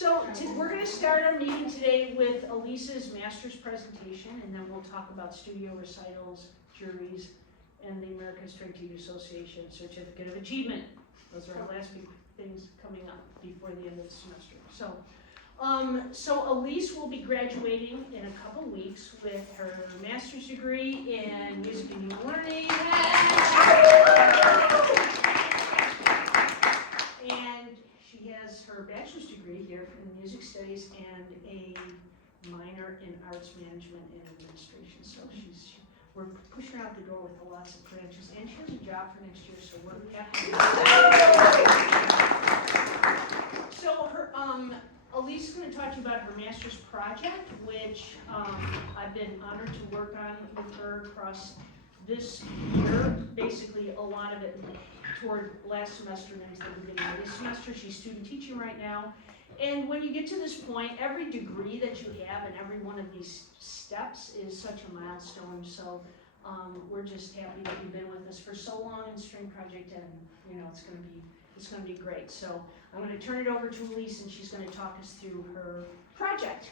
We're going to start our meeting today with Elisa's master's presentation, and then we'll talk about studio recitals, juries, and the American String Team Association Certificate of Achievement. Those are our last big things coming up before the end of the semester. So Elise will be graduating in a couple weeks with her master's degree in music and human learning. And she has her bachelor's degree here in music studies and a minor in arts management and administration. So we're pushing her out the door with lots of credentials, and she has a job for next year, so we're happy. So Elise is going to talk to you about her master's project, which I've been honored to work on with her across this year. Basically, a lot of it toward last semester and into the beginning of this semester. She's student teaching right now. And when you get to this point, every degree that you have and every one of these steps is such a milestone. So we're just happy that you've been with us for so long in String Project, and it's going to be great. So I'm going to turn it over to Elise, and she's going to talk us through her project.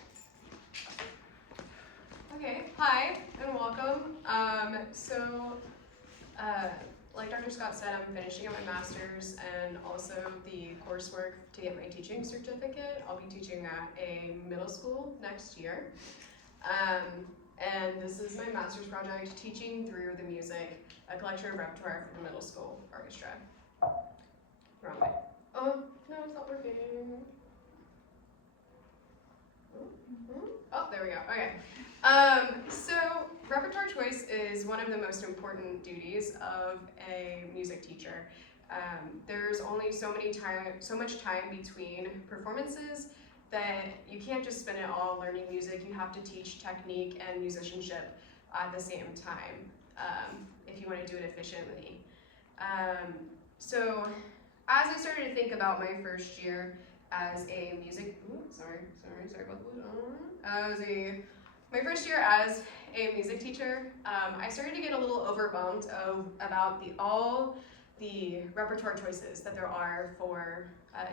Okay, hi and welcome. Like Dr. Scott said, I'm finishing up my master's and also the coursework to get my teaching certificate. I'll be teaching at a middle school next year. And this is my master's project, Teaching Through the Music, a collection of repertoire for the middle school orchestra. Wrong way. Oh, no, it's not working. Oh, there we go, okay. So repertoire choice is one of the most important duties of a music teacher. There's only so much time between performances that you can't just spend it all learning music. You have to teach technique and musicianship at the same time if you want to do it efficiently. So as I started to think about my first year as a music, sorry about that. My first year as a music teacher, I started to get a little overwhelmed about all the repertoire choices that there are for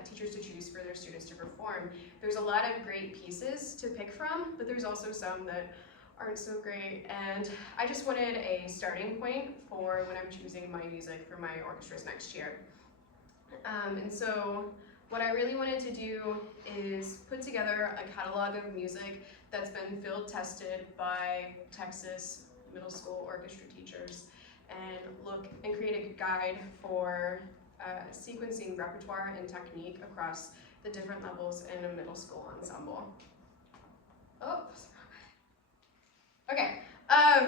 teachers to choose for their students to perform. There's a lot of great pieces to pick from, but there's also some that aren't so great, and I just wanted a starting point for when I'm choosing my music for my orchestras next year. And so what I really wanted to do is put together a catalog of music that's been field tested by Texas middle school orchestra teachers and create a guide for sequencing repertoire and technique across the different levels in a middle school ensemble. Okay,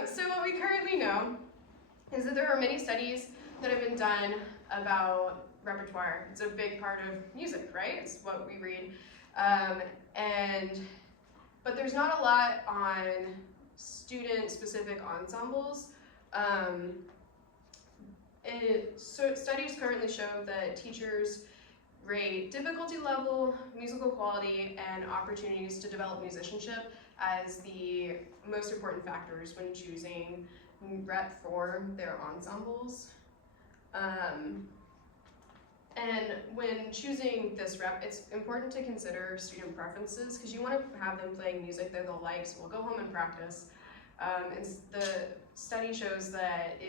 so what we currently know is that there are many studies that have been done about repertoire. It's a big part of music, right? It's what we read. But there's not a lot on student-specific ensembles. Studies currently show that teachers rate difficulty level, musical quality, and opportunities to develop musicianship as the most important factors when choosing rep for their ensembles. And when choosing this rep, it's important to consider student preferences because you want to have them playing music that they'll like, so we'll go home and practice. And the study shows that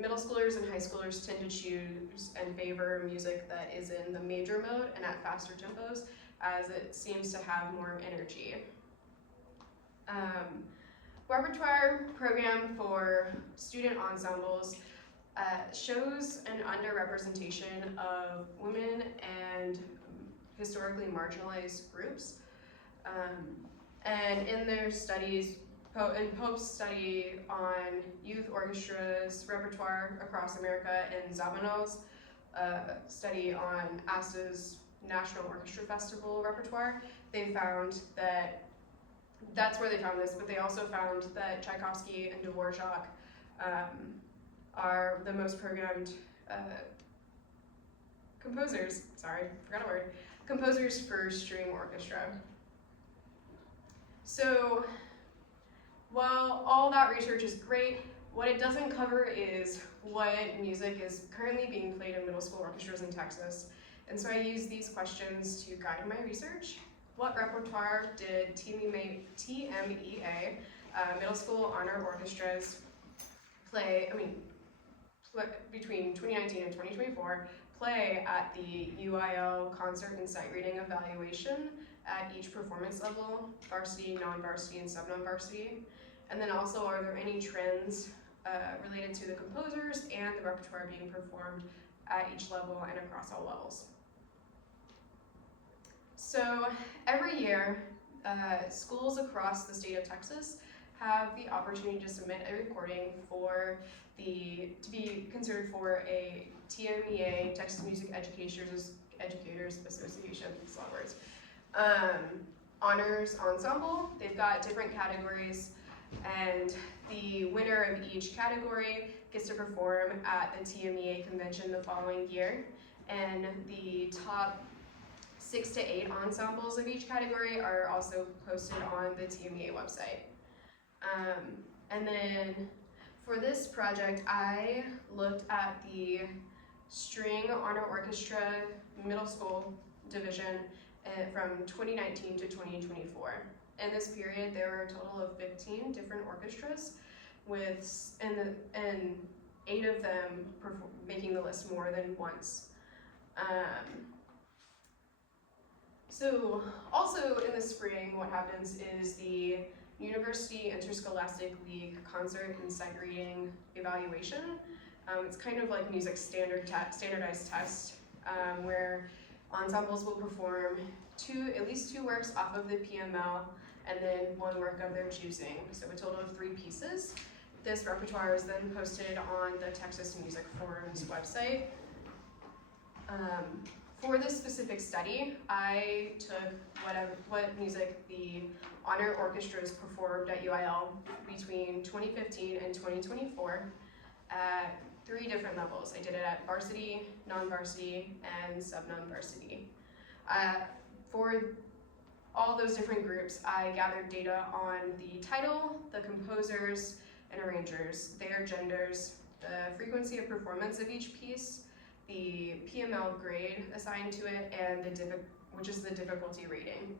middle schoolers and high schoolers tend to choose and favor music that is in the major mode and at faster tempos, as it seems to have more energy. Repertoire program for student ensembles shows an underrepresentation of women and historically marginalized groups. And in their studies, in Pope's study on youth orchestras repertoire across America and Zamanow's study on ASTA's National Orchestra Festival repertoire, they found that's where they found this, but they also found that Tchaikovsky and Dvorak are the most programmed composers for string orchestra. So while all that research is great, what it doesn't cover is what music is currently being played in middle school orchestras in Texas And so I used these questions to guide my research. What repertoire did TMEA, middle school honor orchestras between 2019 and 2024, play at the UIL concert and sight reading evaluation at each performance level, varsity, non-varsity, and sub-non-varsity? And then also, are there any trends related to the composers and the repertoire being performed at each level and across all levels? So every year, schools across the state of Texas have the opportunity to submit a recording to be considered for a TMEA, Texas Music Educators Association, it's a lot of words, honors ensemble. They've got different categories, and the winner of each category gets to perform at the TMEA convention the following year, and the top 6 to 8 ensembles of each category are also posted on the TMEA website. And then for this project, I looked at the String Honor Orchestra Middle School Division from 2019 to 2024. In this period, there were a total of 15 different orchestras, and 8 of them making the list more than once. So also in the spring, what happens is the University Interscholastic League Concert and Sight Reading Evaluation. It's kind of like music standardized test, where ensembles will perform at least two works off of the PML, and then 1 work of their choosing, so a total of 3 pieces. This repertoire is then posted on the Texas Music Forum's website. For this specific study, I took what music the honor orchestras performed at UIL between 2015 and 2024 at 3 different levels. I did it at varsity, non-varsity, and sub-non-varsity. For all those different groups, I gathered data on the title, the composers and arrangers, their genders, the frequency of performance of each piece, the PML grade assigned to it, and which is the difficulty rating.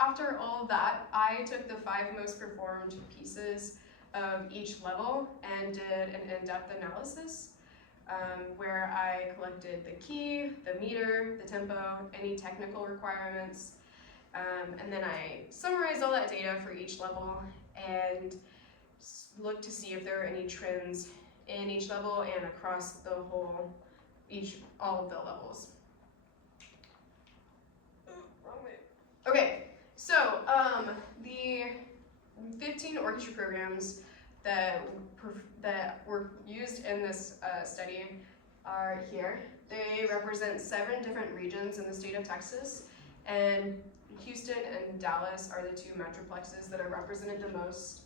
After all of that, I took the 5 most performed pieces of each level and did an in-depth analysis where I collected the key, the meter, the tempo, any technical requirements, and then I summarized all that data for each level and looked to see if there are any trends in each level and across the all of the levels. Okay, so the 15 orchestra programs that were used in this study are here. They represent 7 different regions in the state of Texas, and Houston and Dallas are the 2 metroplexes that are represented the most.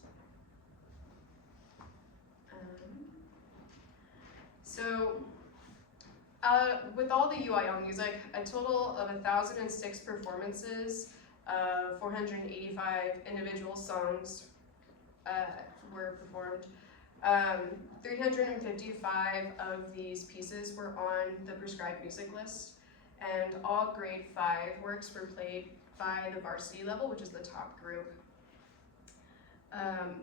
With all the UIL music, a total of 1,006 performances of 485 individual songs were performed. 355 of these pieces were on the prescribed music list, and all grade 5 works were played by the varsity level, which is the top group.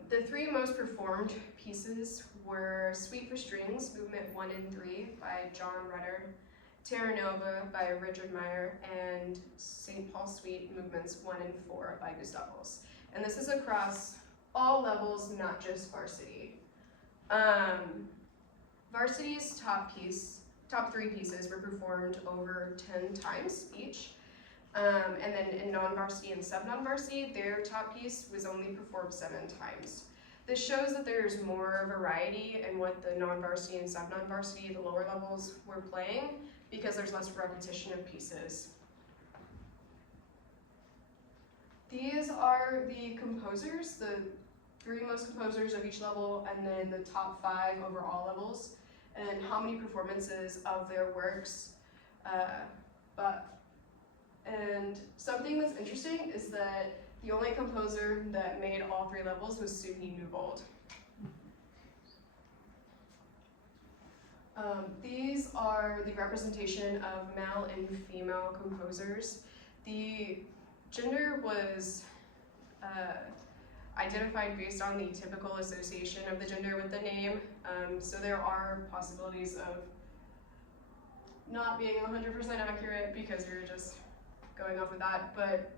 The 3 most performed pieces were Suite for Strings, Movement 1 and 3 by John Rutter, Terra Nova by Richard Meyer, and St. Paul Suite, Movements 1 and 4 by Gustavos. And this is across all levels, not just varsity. Varsity's top 3 pieces were performed over 10 times each. And then in non-varsity and sub-non-varsity, their top piece was only performed 7 times. This shows that there's more variety in what the non-varsity and sub-non-varsity, the lower levels, were playing, because there's less repetition of pieces. These are the composers, the 3 most composers of each level, and then the top 5 over all levels, and how many performances of their works. And something that's interesting is that the only composer that made all 3 levels was Sidney Newbold. These are the representation of male and female composers. The gender was identified based on the typical association of the gender with the name. So there are possibilities of not being 100% accurate because you're just going off of that, but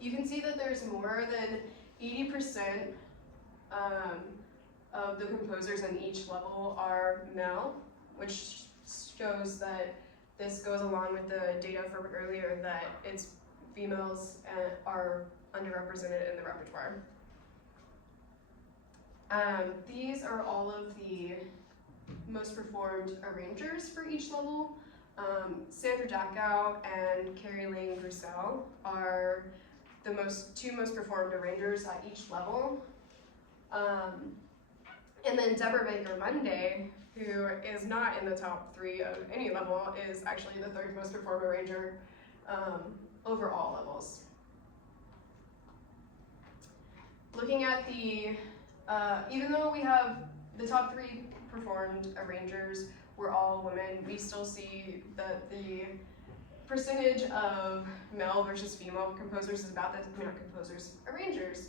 you can see that there's more than 80% of the composers in each level are male, which shows that this goes along with the data from earlier that it's females are underrepresented in the repertoire. These are all of the most performed arrangers for each level. Sandra Dachau and Carrie Lane Grussel are the two most performed arrangers at each level. And then Deborah Baker Monday, who is not in the top 3 of any level, is actually the 3rd most performed arranger over all levels. Looking at the, even though we have the top 3 performed arrangers were all women, we still see that the percentage of male versus female composers is about that, not composers, arrangers.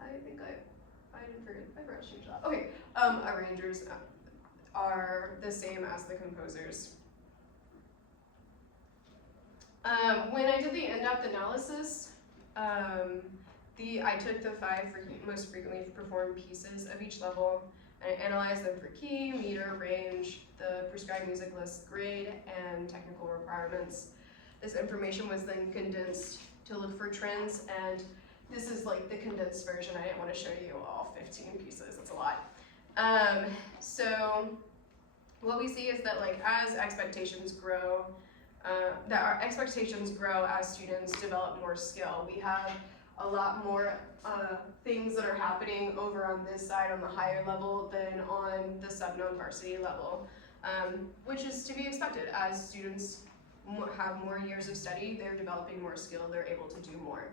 I think I didn't forget, I forgot to change that. Okay, arrangers are the same as the composers. When I did the in-depth analysis, I took the 5 most frequently performed pieces of each level, and I analyzed them for key, meter, range, the prescribed music list, grade, and technical requirements. This information was then condensed to look for trends, and this is like the condensed version. I didn't want to show you all 15 pieces, that's a lot. So what we see is that like as expectations grow, that our expectations grow as students develop more skill. We have a lot more things that are happening over on this side on the higher level than on the sub-non-varsity level, which is to be expected. As students have more years of study, they're developing more skill, they're able to do more.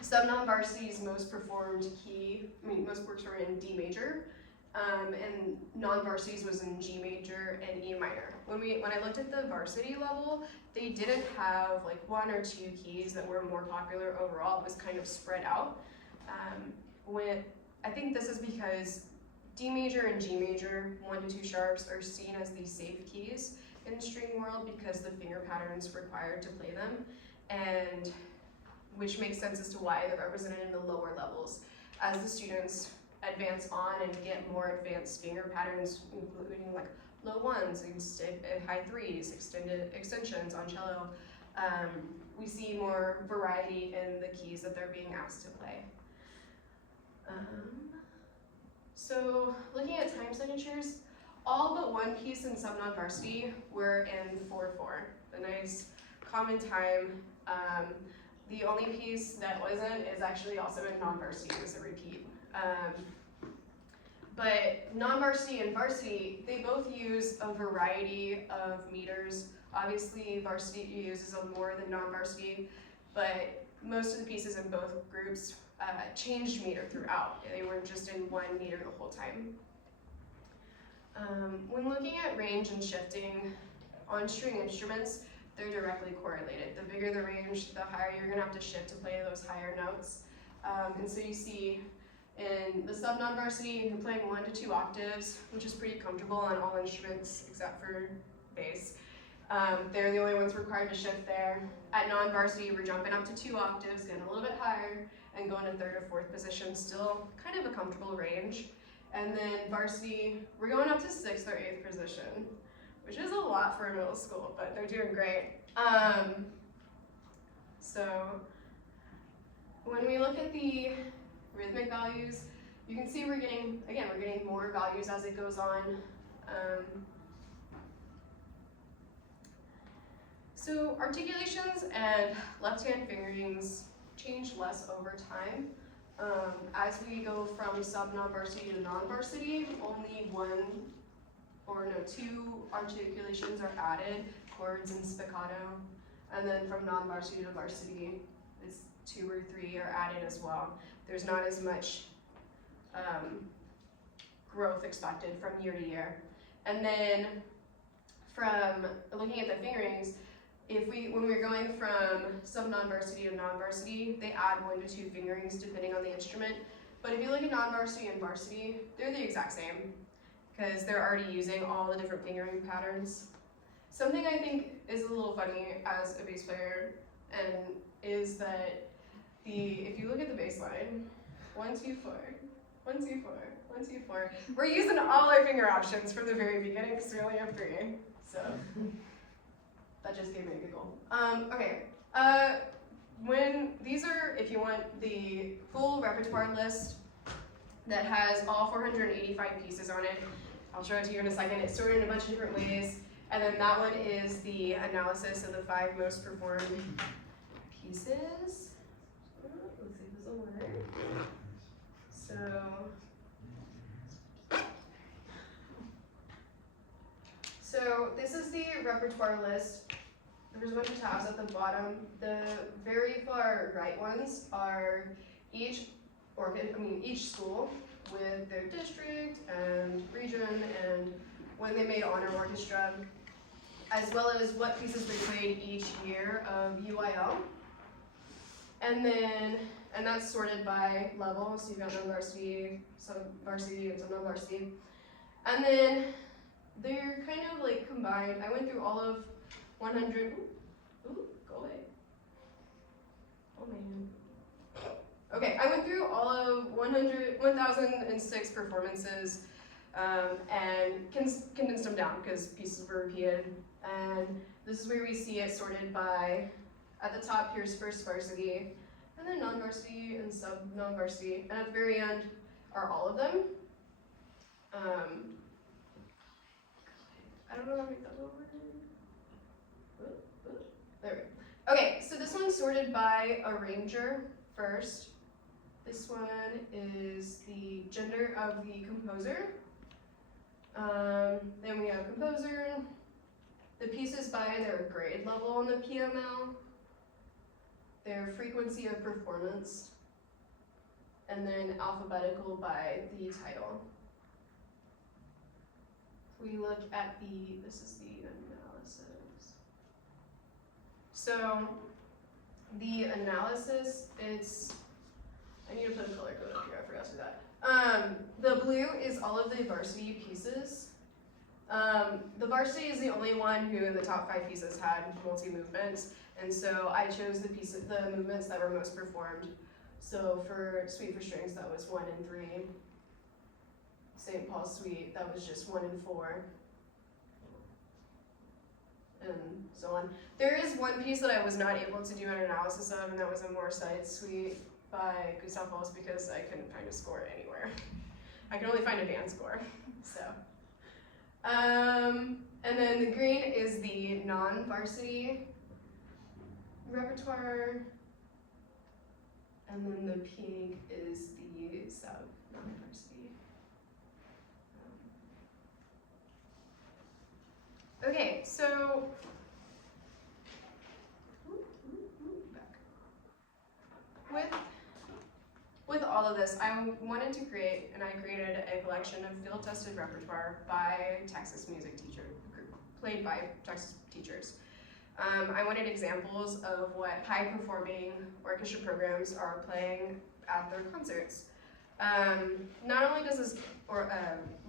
Sub-non-varsity's most performed key, most works were in D major, and non-varsity's was in G major and E minor. When I looked at the varsity level, they didn't have like 1 or 2 keys that were more popular overall. It was kind of spread out. I think this is because D major and G major, 1 to 2 sharps, are seen as the safe keys in string world because the finger patterns required to play them, and which makes sense as to why they're represented in the lower levels. As the students advance on and get more advanced finger patterns, including like low 1s, high 3s, extensions on cello, we see more variety in the keys that they're being asked to play. So looking at time signatures, all but 1 piece in sub-non-varsity were in 4/4, the nice common time. The only piece that wasn't is actually also in non-varsity, it was a repeat. But non-varsity and varsity, they both use a variety of meters. Obviously, varsity uses more than non-varsity, but most of the pieces in both groups changed meter throughout. They weren't just in 1 meter the whole time. When looking at range and shifting on string instruments, they're directly correlated. The bigger the range, the higher you're gonna have to shift to play those higher notes. And so you see in the sub-non-varsity, you can play 1 to 2 octaves, which is pretty comfortable on all instruments except for bass. They're the only ones required to shift there. At non-varsity, we're jumping up to 2 octaves, getting a little bit higher, and going to 3rd or 4th position, still kind of a comfortable range. And then varsity, we're going up to 6th or 8th position, which is a lot for a middle school, but they're doing great. So when we look at the rhythmic values, you can see we're getting more values as it goes on. So articulations and left-hand fingerings change less over time. As we go from sub-non-varsity to non-varsity, only 2 articulations are added, chords and staccato. And then from non-varsity to varsity, it's 2 or 3 are added as well. There's not as much growth expected from year to year. And then from looking at the fingerings, when we're going from sub-non-varsity to non-varsity, they add 1 to 2 fingerings depending on the instrument. But if you look at non-varsity and varsity, they're the exact same because they're already using all the different fingering patterns. Something I think is a little funny as a bass player and is that if you look at the bass line, 1, 2, 4, 1, 2, 4, 1, 2, 4, we're using all our finger options from the very beginning because we only have 3. So that just gave me a giggle. Okay. When these are, if you want the full repertoire list that has all 485 pieces on it, I'll show it to you in a second. It's sorted in a bunch of different ways. And then that one is the analysis of the 5 most performed pieces. Let's see if this will work. So this is the repertoire list. There's a bunch of tabs at the bottom. The very far right ones are each school with their district and region and when they made honor orchestra, as well as what pieces they played each year of UIL. And that's sorted by level, so you've got non-varsity, sub-varsity, and sub-non-varsity. And then they're kind of like combined. I went through all of 100, go away. Oh man. Okay, I went through all of 1,006 performances and condensed them down because pieces were repeated. And this is where we see it sorted by, at the top here's first varsity, and then non-varsity and sub-non-varsity, and at the very end are all of them. I don't know how to make that over. There we go. Okay, so this one's sorted by arranger first. This one is the gender of the composer. Then we have composer, the pieces by their grade level on the PML, their frequency of performance, and then alphabetical by the title. We look at this is the analysis. So the analysis, I need to put a color code up here, I forgot to do that. The blue is all of the varsity pieces. The varsity is the only one who in the top 5 pieces had multi-movements, and so I chose the movements that were most performed. So for Suite for Strings, that was 1 and 3. St. Paul's Suite, that was just 1 and 4. And so on. There is one piece that I was not able to do an analysis of, and that was a Moorside Suite by Gustav Holst because I couldn't find a score anywhere. I can only find a band score, so. And then the green is the non-varsity repertoire, and then the pink is the sub-non-varsity. Okay, so with all of this, I wanted to create, and I created a collection of field-tested repertoire by Texas music teacher, played by Texas teachers. I wanted examples of what high-performing orchestra programs are playing at their concerts. Not only does this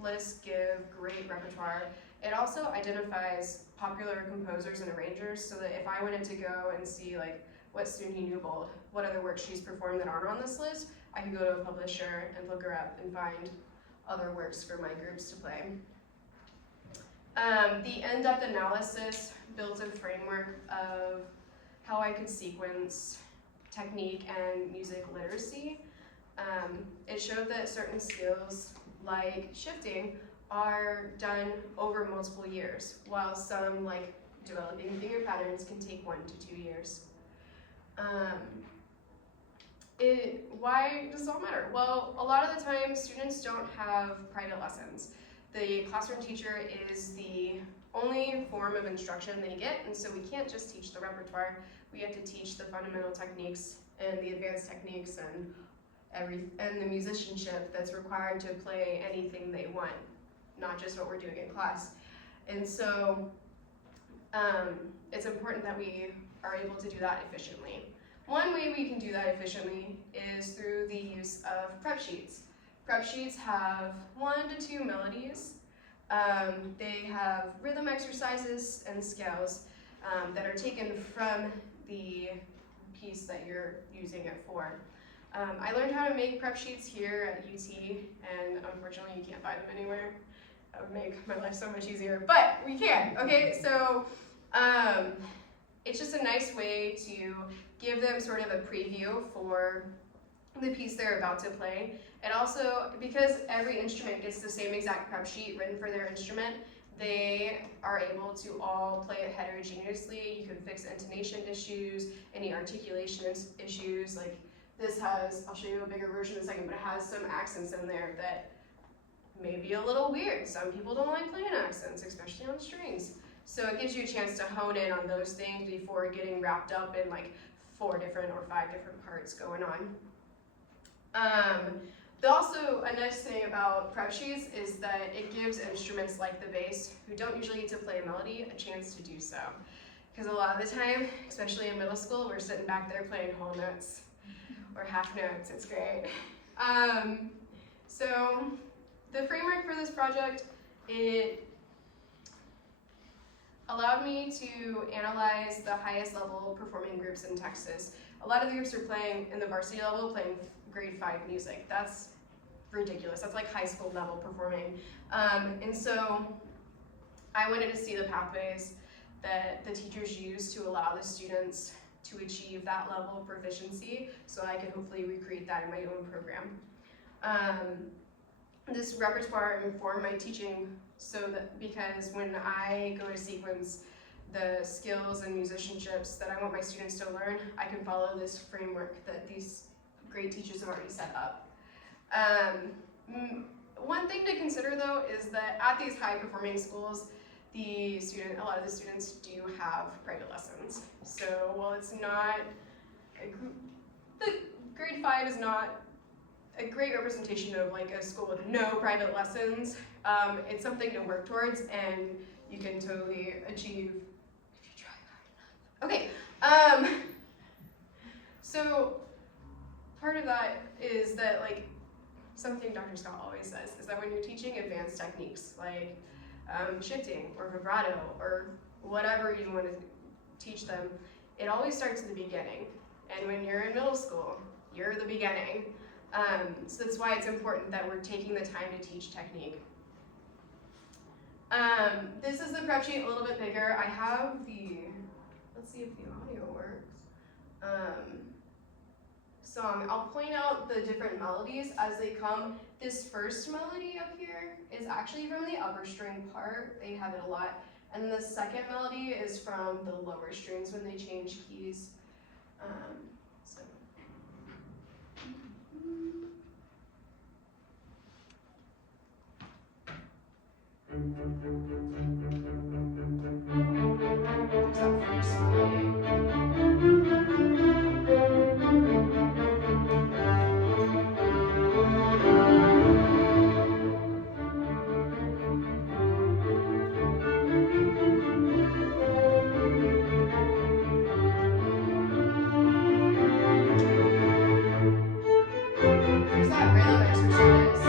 list give great repertoire, it also identifies popular composers and arrangers so that if I wanted to go and see like what Suni Newbold, what other works she's performed that aren't on this list, I can go to a publisher and look her up and find other works for my groups to play. The in-depth analysis built a framework of how I could sequence technique and music literacy. It showed that certain skills like shifting are done over multiple years, while some, like developing finger patterns, can take 1 to 2 years. Why does it all matter? Well, a lot of the time, students don't have private lessons. The classroom teacher is the only form of instruction they get, and so we can't just teach the repertoire. We have to teach the fundamental techniques and the advanced techniques and the musicianship that's required to play anything they want, not just what we're doing in class. And so it's important that we are able to do that efficiently. One way we can do that efficiently is through the use of prep sheets. Prep sheets have 1 to 2 melodies. They have rhythm exercises and scales that are taken from the piece that you're using it for. I learned how to make prep sheets here at UT, and unfortunately you can't find them anywhere. That would make my life so much easier, but we can, okay? So it's just a nice way to give them sort of a preview for the piece they're about to play. And also, because every instrument gets the same exact prep sheet written for their instrument, they are able to all play it heterogeneously. You can fix intonation issues, any articulation issues. Like this has, I'll show you a bigger version in a second, but it has some accents in there that may be a little weird. Some people don't like playing accents, especially on strings. So it gives you a chance to hone in on those things before getting wrapped up in like 4 different or 5 different parts going on. Also, a nice thing about prep sheets is that it gives instruments like the bass, who don't usually get to play a melody, a chance to do so. Because a lot of the time, especially in middle school, we're sitting back there playing whole notes or half notes. It's great. So the framework for this project, it allowed me to analyze the highest level performing groups in Texas. A lot of the groups are playing in the varsity level, playing grade 5 music. That's ridiculous. That's like high school level performing. And so I wanted to see the pathways that the teachers use to allow the students to achieve that level of proficiency, so I could hopefully recreate that in my own program. This repertoire informed my teaching, so that because when I go to sequence the skills and musicianships that I want my students to learn, I can follow this framework that these great teachers have already set up. One thing to consider though is that at these high performing schools, a lot of the students do have private lessons. So while it's not, the grade 5 is not a great representation of like a school with no private lessons. It's something to work towards, and you can totally achieve if you try hard enough. Okay, so part of that is that like something Dr. Scott always says is that when you're teaching advanced techniques like shifting or vibrato or whatever you want to teach them, it always starts at the beginning. And when you're in middle school, you're the beginning. So that's why it's important that we're taking the time to teach technique. This is the prep sheet, a little bit bigger. I have let's see if the audio works. Song. I'll point out the different melodies as they come. This first melody up here is actually from the upper string part. They have it a lot. And the second melody is from the lower strings when they change keys. So. There's that first melody. There's that rhythm exercise.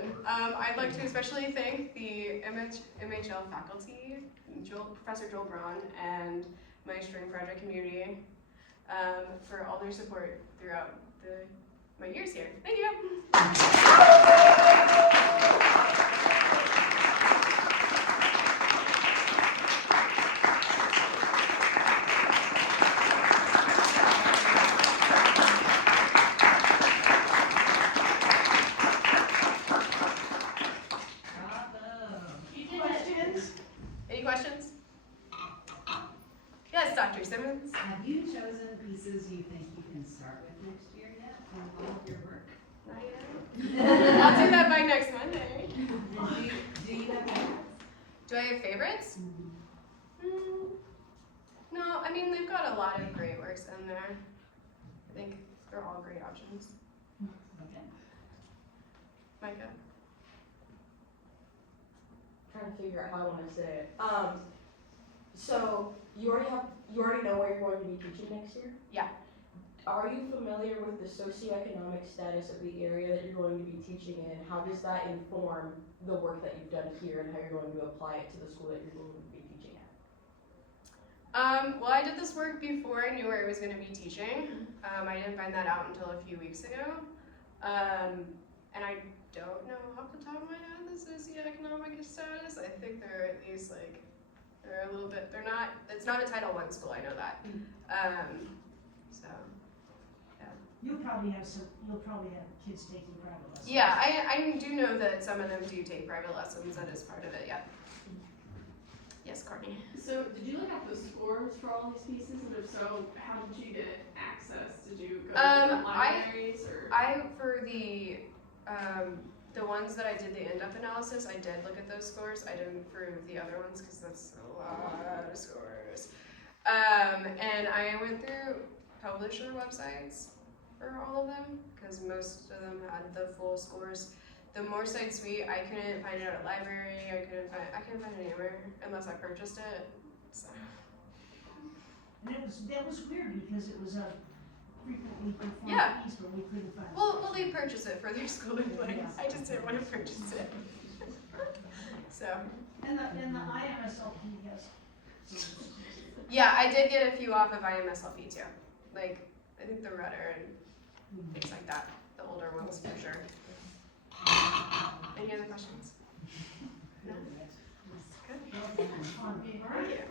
question. I'd like to especially thank the MHL faculty, Professor Joel Braun, and my string project community for all their support throughout my years here. Thank you. Questions? Any questions? Yes, Dr. Simmons. Have you chosen pieces you think you can start with next year yet from all of your work? Not yet. I'll do that by next Monday. Do you have favorites? Do I have favorites? No, I mean, they've got a lot of great works in there. I think they're all great options. Okay. Micah? Trying to figure out how I want to say it. So you already know where you're going to be teaching next year? Yeah. Are you familiar with the socioeconomic status of the area that you're going to be teaching in? How does that inform the work that you've done here and how you're going to apply it to the school that you're going to be teaching at? Well, I did this work before I knew where I was going to be teaching. I didn't find that out until a few weeks ago. And I don't know off the top of my head the socioeconomic status. I think they're at least like, they're a little bit, they're not, it's not a Title I school, I know that. So, You'll probably have kids taking private lessons. yeah, I do know that some of them do take private lessons, that is part of it, yeah. Yes, Courtney? So, did you look at the scores for all these pieces, and if so, how did you get access? Did you go to different libraries, or? For the ones that I did the in-depth analysis, I did look at those scores. I didn't for the other ones because that's a lot of scores. And I went through publisher websites for all of them because most of them had the full scores. The Moreside Suite, I couldn't find it at a library. I couldn't find it anywhere unless I purchased it. So. And that was weird because it was a frequently performed Yeah. piece, but we couldn't find it. Well, they purchase it for their school anyway. I just didn't want to purchase it. So. And the IMSLP has. Yeah, I did get a few off of IMSLP too. Like, I think the Rudder and things like that. The older ones for sure. Any other questions? No? Good. Fun. Thank you.